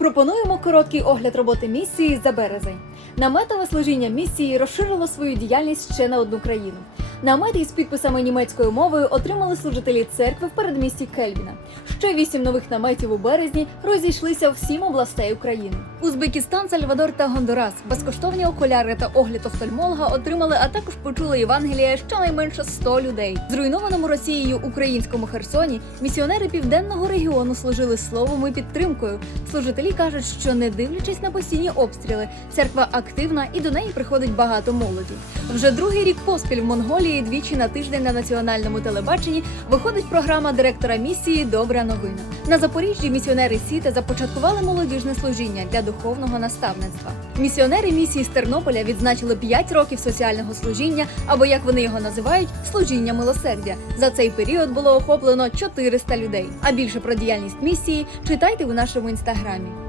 Пропонуємо короткий огляд роботи місії за березень. Наметове служіння місії розширило свою діяльність ще на одну країну. Намети із підписами німецькою мовою отримали служителі церкви в передмісті Кельвіна. Ще вісім нових наметів у березні розійшлися в сім областей України. Узбекистан, Сальвадор та Гондурас безкоштовні окуляри та огляд офтальмолога отримали, а також почули Євангелія щонайменше 100 людей. Зруйнованому Росією українському Херсоні місіонери південного регіону служили словом і підтримкою. Служителі кажуть, що не дивлячись на постійні обстріли, церква активна і до неї приходить багато молоді. Вже другий рік поспіль в Монголії двічі на тиждень на національному телебаченні виходить програма директора місії Добра новина. На Запоріжжі місіонери Сіта започаткували молодіжне служіння для духовного наставництва. Місіонери місії з Тернополя відзначили 5 років соціального служіння, або як вони його називають, служіння милосердя. За цей період було охоплено 400 людей. А більше про діяльність місії читайте у нашому інстаграмі.